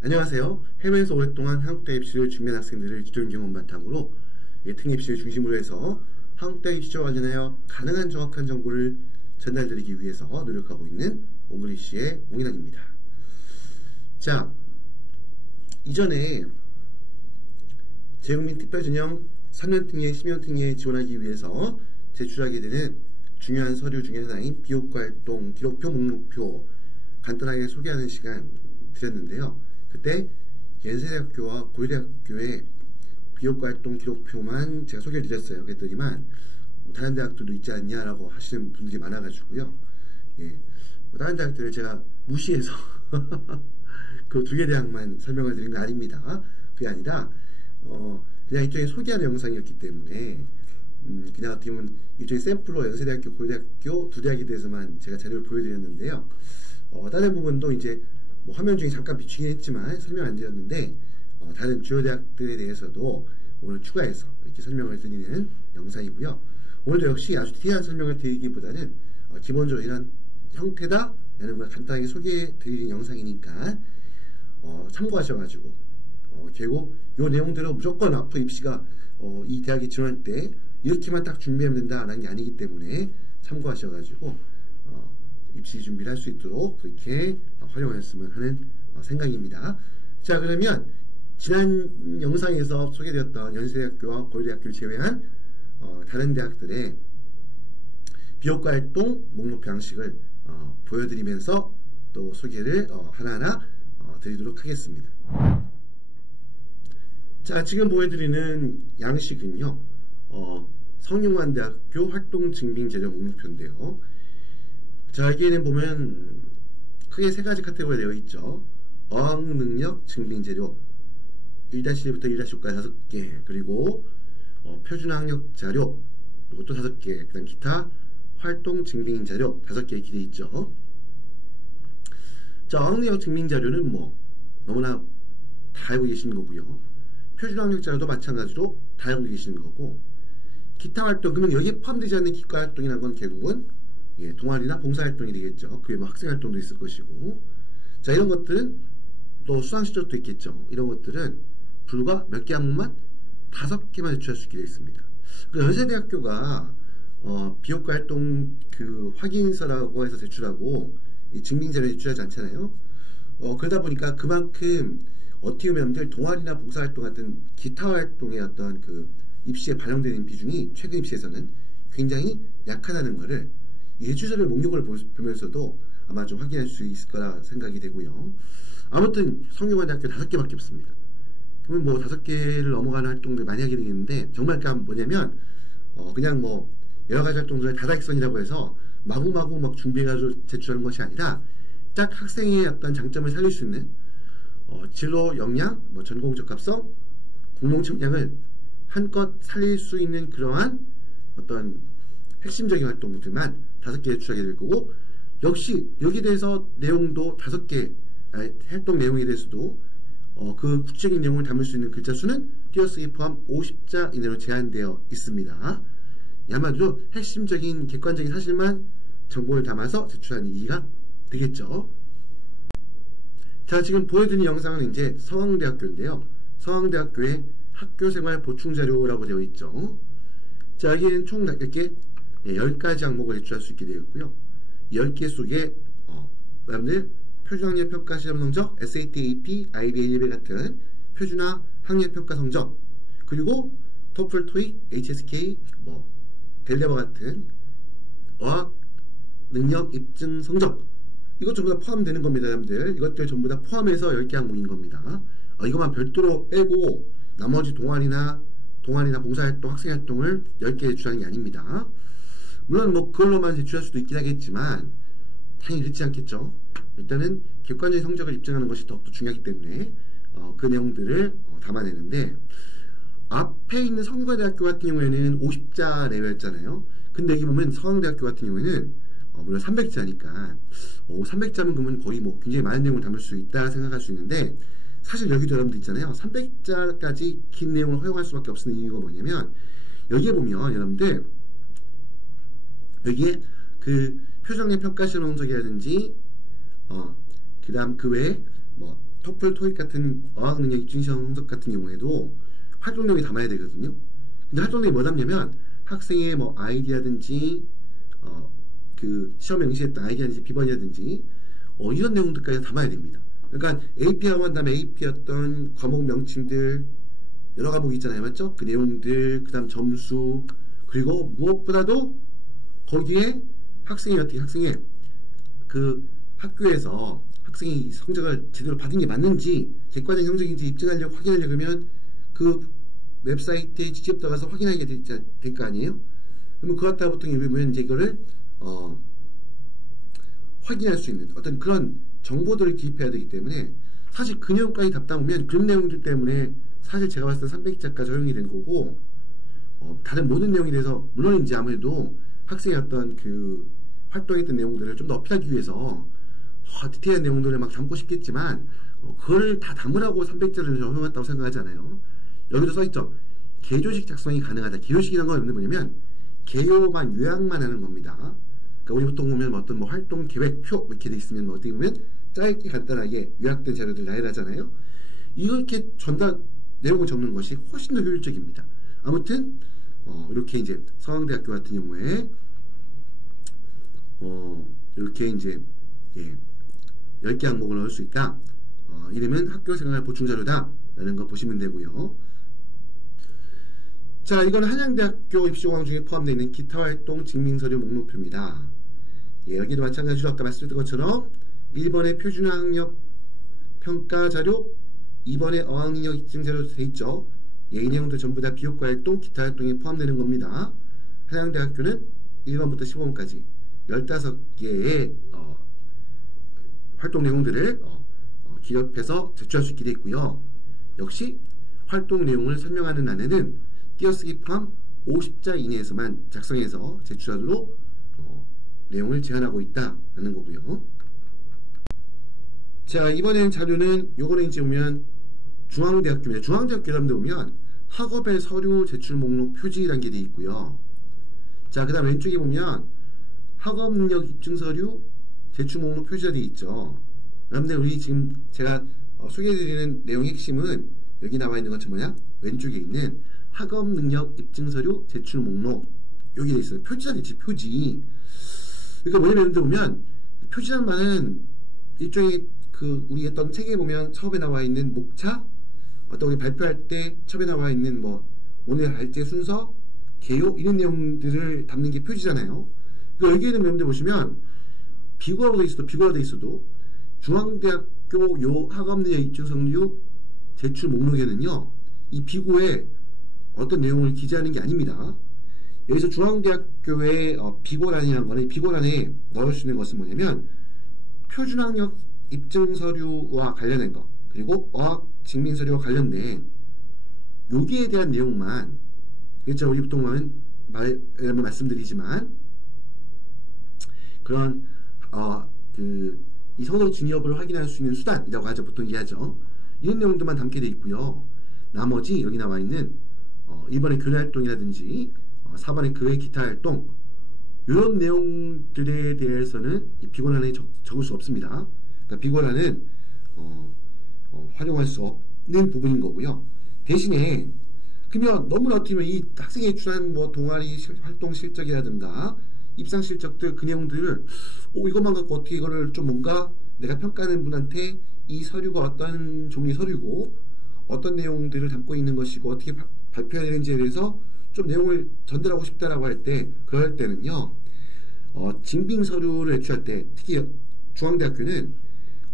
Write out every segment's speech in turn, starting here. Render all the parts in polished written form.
안녕하세요. 해외에서 오랫동안 한국대 입시를 준비한 학생들을 지도인 경험 바탕으로 특례 입시를 중심으로 해서 한국대 입시와 관련하여 가능한 정확한 정보를 전달드리기 위해서 노력하고 있는 옹글리시의 옹인환입니다. 자, 이전에 재국민 특별전형 3년 특례, 10년 특례에 지원하기 위해서 제출하게 되는 중요한 서류 중에 하나인 비효과 활동 기록표, 목록표 간단하게 소개하는 시간 드렸는데요. 그때 연세대학교와 고려대학교의 비효과 활동 기록표만 제가 소개를 드렸어요. 그랬더니만 다른 대학들도 있지 않냐라고 하시는 분들이 많아가지고요. 예, 다른 대학들을 제가 무시해서 그 두 개 대학만 설명을 드린 건 아닙니다. 그게 아니라 그냥 일종의 소개하는 영상이었기 때문에 그냥 어떻게 보면 일종의 샘플로 연세대학교, 고려대학교 두 대학에 대해서만 제가 자료를 보여드렸는데요. 다른 부분도 이제 뭐 화면 중에 잠깐 비추긴 했지만 설명 안 드렸는데 다른 주요 대학들에 대해서도 오늘 추가해서 이렇게 설명을 드리는 영상이고요. 오늘도 역시 아주 디테일한 설명을 드리기보다는 기본적으로 이런 형태다 라는 걸 간단하게 소개해 드리는 영상이니까 참고하셔가지고 결국 이 내용대로 무조건 앞으로 입시가 이 대학에 지원할 때 이렇게만 딱 준비하면 된다라는 게 아니기 때문에 참고하셔가지고 입시 준비를 할 수 있도록 그렇게 활용하셨으면 하는 생각입니다. 자, 그러면 지난 영상에서 소개되었던 연세대학교와 고려대학교를 제외한 다른 대학들의 비효과 활동 목록표 양식을 보여드리면서 또 소개를 하나하나 드리도록 하겠습니다. 자, 지금 보여드리는 양식은요, 성균관대학교 활동증빙재료 목록표인데요. 자, 여기에는 보면 크게 세 가지 카테고리가 되어 있죠. 어학능력 증빙재료 1-1부터 1-5까지 5개, 그리고 표준학력 자료 이것도 5개, 그 다음 기타 활동 증빙 자료 5개 이렇게 되어 있죠. 자, 어학능력 증빙 자료는 뭐 너무나 다 알고 계시는 거고요. 표준학력 자료도 마찬가지로 다 알고 계시는 거고, 기타 활동, 그러면 여기에 포함되지 않는 기과 활동이라는 건 결국은 동아리나 봉사활동이 되겠죠. 그게 뭐 학생활동도 있을 것이고, 자, 이런 것들은 또 수강시절도 있겠죠. 이런 것들은 불과 몇 개 항목만 5개만 제출할 수 있게 되어 있습니다. 연세대학교가 비효과 활동 그 확인서라고 해서 제출하고 이 증빙자료를 제출하지 않잖아요. 그러다 보니까 그만큼 어떻게 보면 동아리나 봉사활동 같은 기타 활동의 어떤 그 입시에 반영되는 비중이 최근 입시에서는 굉장히 약하다는 것을 예주절의 목록을 보면서도 아마 좀 확인할 수 있을 거라 생각이 되고요. 아무튼 성균관대학교 5개밖에 없습니다. 그러면 뭐 5개를 넘어가는 활동들 많이 하게 되겠는데, 정말 뭐냐면 그냥 뭐 여러가지 활동들의 다다익선이라고 해서 마구마구 막 준비해가지고 제출하는 것이 아니라 딱 학생의 어떤 장점을 살릴 수 있는 진로 역량, 뭐 전공 적합성, 공동체 역량을 한껏 살릴 수 있는 그러한 어떤 핵심적인 활동들만 5개 제출하게 될 거고, 역시 여기에 대해서 내용도 5개 활동 내용에 대해서도 그 구체적인 내용을 담을 수 있는 글자 수는 띄어쓰기 포함 50자 이내로 제한되어 있습니다. 아마도 핵심적인 객관적인 사실만 정보를 담아서 제출하는 이의가 되겠죠. 자, 지금 보여드린 영상은 이제 서강대학교인데요. 서강대학교의 학교생활 보충자료라고 되어 있죠. 자, 여기에는 총 이렇게 10가지 항목을 제출할 수 있게 되어 있고요. 10개 속에 여러분들 표준학력 평가 시험 성적, SAT, AP, IB, ALB 같은 표준화 학력 평가 성적, 그리고 토플, 토익, HSK, 뭐 델레버 같은 어학 능력 입증 성적, 이것 전부 다 포함되는 겁니다, 여러분들. 이것들 전부 다 포함해서 10개 항목인 겁니다. 이것만 별도로 빼고 나머지 동아리나 봉사활동, 학생활동을 10개 제출하는 게 아닙니다. 물론 뭐 그걸로만 제출할 수도 있긴 하겠지만 당연히 그렇지 않겠죠. 일단은 객관적인 성적을 입증하는 것이 더욱더 중요하기 때문에 그 내용들을 담아내는데, 앞에 있는 성균관대학교 같은 경우에는 50자 내외였잖아요. 근데 여기 보면 서강대학교 같은 경우에는 물론 300자니까 300자면 그러면 거의 뭐 굉장히 많은 내용을 담을 수 있다 생각할 수 있는데, 사실 여기도 여러분들 있잖아요. 300자까지 긴 내용을 허용할 수밖에 없는 이유가 뭐냐면, 여기에 보면 여러분들 여기에 그 표준학력 평가 시험 성적이라든지 그 다음 그 외에 뭐 토플, 토익 같은 어학능력 입증시험 성적 같은 경우에도 활동 내용이 담아야 되거든요. 근데 활동 내용이 뭐 담냐면 학생의 뭐 아이디라든지 그 시험에 응시했던 아이디라든지 비번이라든지 이런 내용들까지 담아야 됩니다. 그러니까 AP하고 한 다음에 AP였던 과목 명칭들 여러 과목이 있잖아요. 맞죠? 그 내용들, 그 다음 점수, 그리고 무엇보다도 거기에 학생의 그 학교에서 학생이 성적을 제대로 받은 게 맞는지 객관적 성적인지 입증하려고 확인하려고 하면 그 웹사이트에 직접 들어가서 확인하게 될 거 아니에요? 그러면 그 갖다가 보통 보면 이제 이거를 확인할 수 있는 어떤 그런 정보들을 기입해야 되기 때문에 사실 그 내용까지 답다 보면 그런 내용들 때문에 사실 제가 봤을 때 300자까지 허용이 된 거고 다른 모든 내용에 대해서 물론 이제 아무래도 학생의 어떤 그 활동했던 내용들을 좀 더 어필하기 위해서 디테일한 내용들을 막 담고 싶겠지만 그걸 다 담으라고 300자를 허용했다고 생각하잖아요. 여기도 써있죠. 개조식 작성이 가능하다. 개조식이라는 건 뭐냐면 개요만 요약만 하는 겁니다. 그러니까 우리 보통 보면 어떤 뭐 활동 계획표 이렇게 돼 있으면 뭐 어떻게 보면 짧게 간단하게 요약된 자료들 나열하잖아요. 이렇게 내용을 적는 것이 훨씬 더 효율적입니다. 아무튼 이렇게 이제 서강대학교 같은 경우에 이렇게 이제 10개 항목을 넣을 수 있다. 이러면 학교생활 보충자료다 라는 거 보시면 되고요. 자, 이건 한양대학교 입시공항 중에 포함되어 있는 기타 활동 증빙서류 목록표입니다. 여기도 마찬가지로 아까 말씀드린 것처럼 1번에 표준학력 평가 자료, 2번에 어학능력 입증 자료 되어 있죠. 이 내용도 전부 다 비효과 활동, 기타 활동에 포함되는 겁니다. 한양대학교는 1번부터 15번까지 15개의 활동 내용들을 기록해서 제출할 수 있게 되어 있고요. 역시 활동 내용을 설명하는 안에는 띄어쓰기 포함 50자 이내에서만 작성해서 제출하도록 내용을 제한하고 있다라는 거고요. 자, 이번엔 자료는 요거는 이제 보면 중앙대학교입니다. 중앙대학교 여러분들 보면 학업의 서류 제출 목록 표지라는 게 되어 있고요. 자, 그 다음 왼쪽에 보면 학업 능력 입증 서류 제출 목록 표지가 되어 있죠. 여러분들 우리 지금 제가 소개해드리는 내용의 핵심은 여기 나와 있는 것처럼 뭐냐? 왼쪽에 있는 학업 능력 입증 서류 제출 목록 여기 되어 있어요. 표지가 되어 있지, 표지. 그러니까 뭐냐면 여러분들 보면 표지란 말은 일종의 그 우리 어떤 책에 보면 처음에 나와 있는 목차, 어떤 우리 발표할 때 처음에 나와 있는 뭐 오늘 할제 순서, 개요 이런 내용들을 담는 게 표지잖아요. 그러니까 여기에는 여러분들 보시면 비고라고 돼 있어도 중앙대학교 요 학업능력 입증 서류 제출 목록에는요 이 비고에 어떤 내용을 기재하는 게 아닙니다. 여기서 중앙대학교의 비고란이라는 거는 비고란에 넣을 수 있는 것은 뭐냐면 표준학력 입증 서류와 관련된 것 그리고 어학 증빙 서류와 관련된 여기에 대한 내용만 그렇죠. 우리 보통 말씀드리지만 그런 이 성적 진위 여부를 확인할 수 있는 수단이라고 하죠. 보통 얘기하죠. 이런 내용들만 담게 되어 있고요. 나머지 여기 나와 있는 2번의 교내 활동이라든지 4번의 교회 기타 활동 이런 내용들에 대해서는 이 비고란에 적을 수 없습니다. 그러니까 비고란은 활용할 수 없는 부분인 거고요. 대신에 그러면 너무나 어떻게 보면 이 학생이 제출한 뭐 동아리 활동 실적이라든가 입상 실적들 그 내용들을 이것만 갖고 어떻게 이거를 좀 뭔가 내가 평가하는 분한테 이 서류가 어떤 종류의 서류고 어떤 내용들을 담고 있는 것이고 어떻게 발표해야 되는지에 대해서 좀 내용을 전달하고 싶다라고 할 때 그럴 때는요 증빙 서류를 제출할 때 특히 중앙대학교는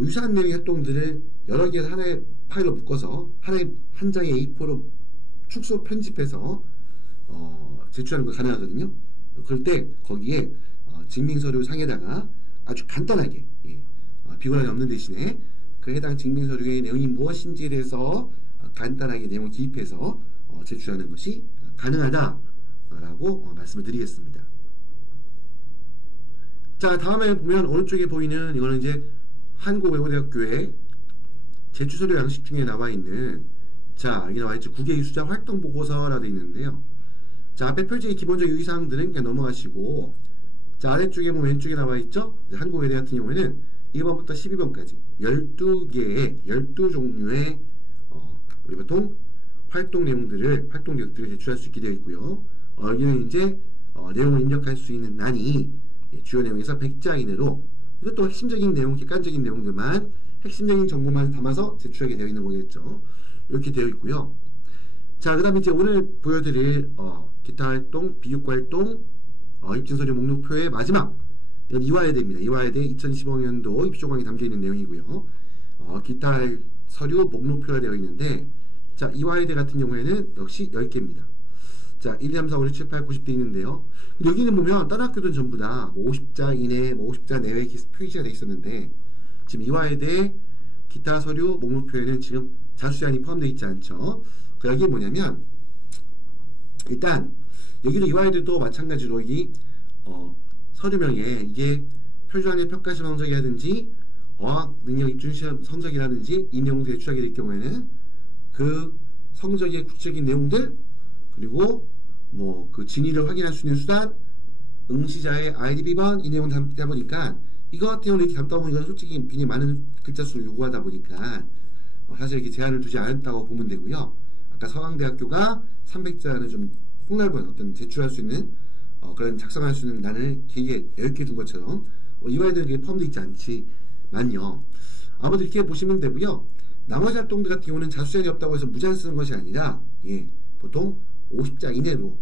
유사한 내용의 활동들을 여러 개에서 하나의 파일로 묶어서 한 장의 A4로 축소 편집해서 제출하는 거 가능하거든요. 그럴 때 거기에 증빙서류 상에다가 아주 간단하게 비고란이 없는 대신에 그 해당 증빙서류의 내용이 무엇인지에 대해서 간단하게 내용을 기입해서 제출하는 것이 가능하다라고 말씀을 드리겠습니다. 자, 다음에 보면 오른쪽에 보이는 이거는 이제 한국외국대학교의 제출서류 양식 중에 나와 있는 자, 여기 나와 있죠. 국외 이수자 활동 보고서라고 되어 있는데요. 자, 앞에 표지의 기본적 유의사항들은 그냥 넘어가시고 자, 아래쪽에 보면 왼쪽에 나와 있죠. 한국외대 같은 경우에는 1번부터 12번까지 12종류의 우리 보통 활동 내용들을 제출할 수 있게 되어 있고요. 여기는 이제 내용을 입력할 수 있는 난이 주요 내용에서 100자 이내로, 이것도 핵심적인 내용, 객관적인 내용들만, 핵심적인 정보만 담아서 제출하게 되어 있는 거겠죠. 이렇게 되어 있고요. 자, 그 다음에 이제 오늘 보여드릴 기타 활동, 비교과 활동, 입증서류 목록표의 마지막 이화여대입니다. 이화여대 2015년도 입시조강이 담겨있는 내용이고요. 기타 서류 목록표가 되어 있는데, 자, 이화여대 같은 경우에는 역시 10개입니다. 자, 1, 2, 3, 4, 5, 6, 7, 8, 90대 있는데요. 여기는 보면 다른 학교들은 전부 다 50자 이내, 50자 내외 표시가 되어 있었는데, 지금 이화여대 기타 서류 목록표에는 지금 자수제한이 포함되어 있지 않죠. 여기 뭐냐면, 일단 여기도 이화여대도 마찬가지로 이 서류명에 이게 표준학년 평가시험 성적이라든지 어학능력 입증시험 성적이라든지 이 내용들이 제출하게 될 경우에는 그 성적의 구체적인 내용들, 그리고 뭐 그 진위를 확인할 수 있는 수단, 응시자의 아이디 비번, 이 내용을 담다 보니까 이거 같은 경우는 이렇게 담다 보니까 솔직히 굉장히 많은 글자 수를 요구하다 보니까 사실 이렇게 제한을 두지 않았다고 보면 되고요. 아까 서강대학교가 300자는 좀 폭넓은 어떤 제출할 수 있는 그런 작성할 수 있는 난을 길게 10개 둔 것처럼 이화여대는 그게 포함되어 있지 않지만요. 아무튼 이렇게 보시면 되고요. 나머지 활동들 같은 경우는 자수제한이 없다고 해서 무제한 쓰는 것이 아니라 보통 50자 이내로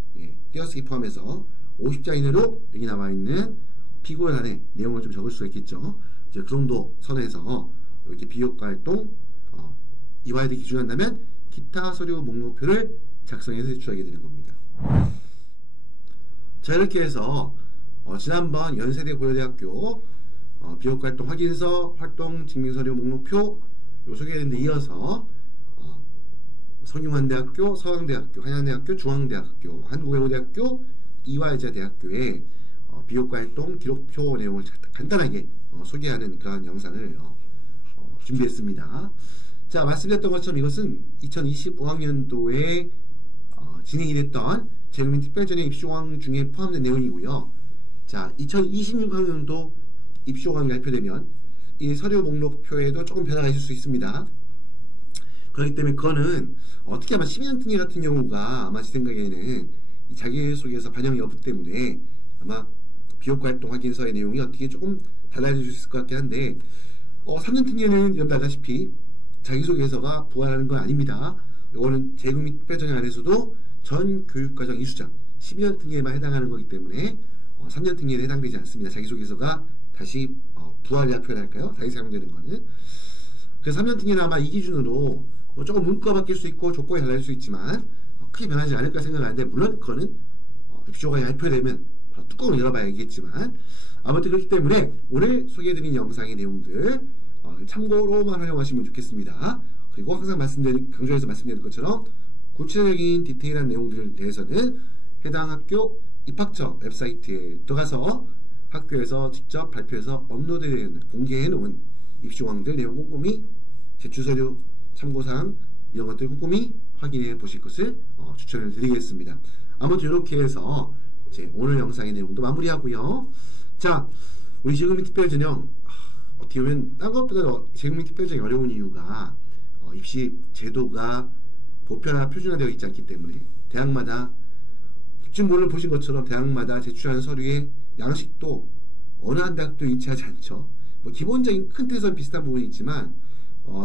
띄어쓰기 포함해서 50자 이내로 여기 나와 있는 피고란에 내용을 좀 적을 수가 있겠죠. 이제 그 정도 선에서 이렇게 비교과 활동 이화여대 기준으로 한다면 기타 서류 목록표를 작성해서 제출하게 되는 겁니다. 자, 이렇게 해서 지난번 연세대 고려대학교 비교과 활동 확인서, 활동 증명서류 목록표 소개했는 데 이어서 성균관대학교, 서강대학교, 한양대학교, 중앙대학교, 한국외고대학교, 이화여자대학교의 비교과 활동 기록표 내용을 간단하게 소개하는 그런 영상을 준비했습니다. 자, 말씀드렸던 것처럼 이것은 2025학년도에 진행이 됐던 재국민 특별전형 입시조강 중에 포함된 내용이고요. 자, 2026학년도 입시조강이 발표되면 이 서류 목록표에도 조금 변화가 있을 수 있습니다. 그렇기 때문에 그거는 어떻게 아마 12년 등계 같은 경우가 아마 제 생각에는 이 자기소개서 반영이 없기 때문에 아마 비교과 활동 확인서의 내용이 어떻게 조금 달라질 수 있을 것 같긴 한데 3년 등계는 여러분 알다시피 자기소개서가 부활하는 건 아닙니다. 이거는 재국민 특별전형 안에서도 전 교육과정 이수장 12년 등계에만 해당하는 거기 때문에 3년 등계에는 해당되지 않습니다. 자기소개서가 다시 부활이라 표현할까요? 다시 사용되는 거는. 그래서 3년 등계는 아마 이 기준으로 조금 문구가 바뀔 수 있고 조건이 달라질 수 있지만 크게 변하지 않을까 생각하는데, 물론 그거는 입시조강이 발표되면 뚜껑을 열어봐야 알겠지만, 아무튼 그렇기 때문에 오늘 소개해드린 영상의 내용들 참고로만 활용하시면 좋겠습니다. 그리고 항상 강조해서 말씀드린 것처럼 구체적인 디테일한 내용들에 대해서는 해당 학교 입학처 웹사이트에 들어가서 학교에서 직접 발표해서 업로드되는 공개해 놓은 입시조강들 내용 꼼꼼히 제출서류 참고사항 이런 것들 꼼꼼히 확인해 보실 것을 추천을 드리겠습니다. 아무튼 이렇게 해서 이제 오늘 영상의 내용도 마무리하고요. 자, 우리 재국민 특별전형 어떻게 보면 딴 것보다 재국민 특별전형이 어려운 이유가 입시 제도가 보편화 표준화되어 있지 않기 때문에 대학마다 지금 오늘 보신 것처럼 대학마다 제출하는 서류의 양식도 어느 한 대학도 일치하지 않죠. 뭐 기본적인 큰 틀에서는 비슷한 부분이 있지만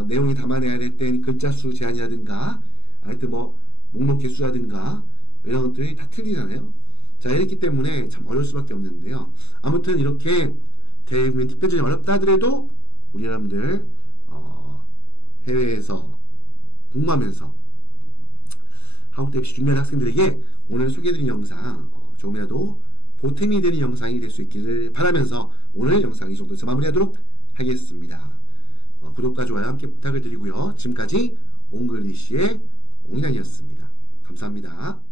내용이 담아내야 될 땐 글자 수 제한이라든가 하여튼 뭐 목록 개수라든가 이런 것들이 다 틀리잖아요. 자, 이렇기 때문에 참 어려울 수밖에 없는데요. 아무튼 이렇게 대국민 특별전형이 어렵다 하더라도 우리 여러분들 해외에서 공부하면서 한국대 입시 준비하는 학생들에게 오늘 소개해드린 영상 조금이라도 보탬이 되는 영상이 될 수 있기를 바라면서 오늘 영상 이 정도에서 마무리하도록 하겠습니다. 구독과 좋아요 함께 부탁을 드리고요. 지금까지 옹글리시의 옹인환이었습니다. 감사합니다.